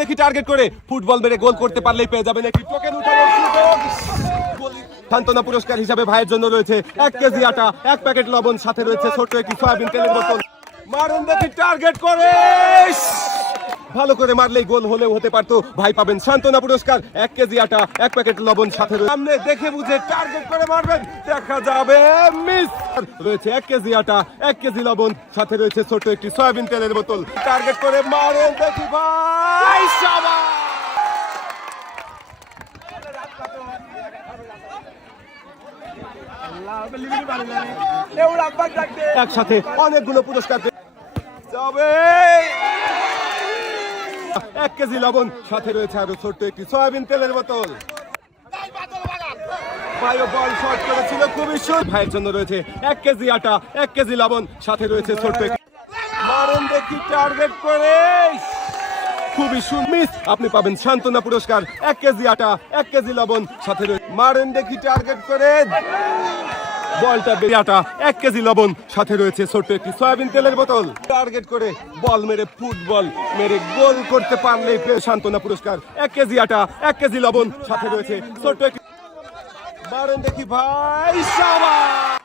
দেখি টার্গেট করে ফুটবল মেরে গোল করতে পারলেই পেয়ে যাবেন একটি টোকেন উঠানোর সুযোগ। সান্ত্বনা পুরস্কার হিসাবে ভাইয়ের জন্য রয়েছে 1 কেজি আটা, 1 প্যাকেট লবণ, সাথে রয়েছে ছোট্ট একটি সয়াবিন তেলের বোতল। মারুন দেখি টার্গেট করে, ভালো করে মারলেই গোল হলেও হতে পারতো। ভাই পাবেন সান্ত্বনা পুরস্কার, 1 কেজি আটা, 1 প্যাকেট লবণ, সাথে সামনে দেখে বুঝে টার্গেট করে মারবেন, দেখা যাবে মিস। রয়েছে 1 কেজি আটা, 1 কেজি লবণ, সাথে রয়েছে ছোট্ট একটি সয়াবিন তেলের বোতল। টার্গেট করে মারেন দেখি ভাই, শাবাশ। একসাথে অনেকগুলো পুরস্কার যাবে। 1 কেজি লবণ, সাথে রয়েছে আরো ছোট্ট একটি সয়াবিন তেলের বোতল। ভাইও বল শট করেছিল খুবই সুন্দর। ভাইয়ের জন্য রয়েছে 1 কেজি আটা, 1 কেজি লবণ, সাথে রয়েছে ছোট্ট একটি মারুন দেখি টার্গেট করে, খুবই সুন্দর মিস। আপনি পাবেন সান্ত্বনা পুরস্কার, 1 কেজি আটা, 1 কেজি লবণ, সাথে রয়েছে মারুন দেখি টার্গেট করে, বলটা বেরিয়াটা, 1 কেজি লবণ, সাথে রয়েছে ছোট্ট একটি সয়াবিন তেলের বোতল। টার্গেট করে বল মেরে ফুটবল মেরে গোল করতে পারলেই পেয়ে সান্ত্বনা পুরস্কার, 1 কেজি আটা, 1 কেজি লবণ, সাথে রয়েছে ছোট্ট একটি মারেন দেখি ভাই, শাবাশ।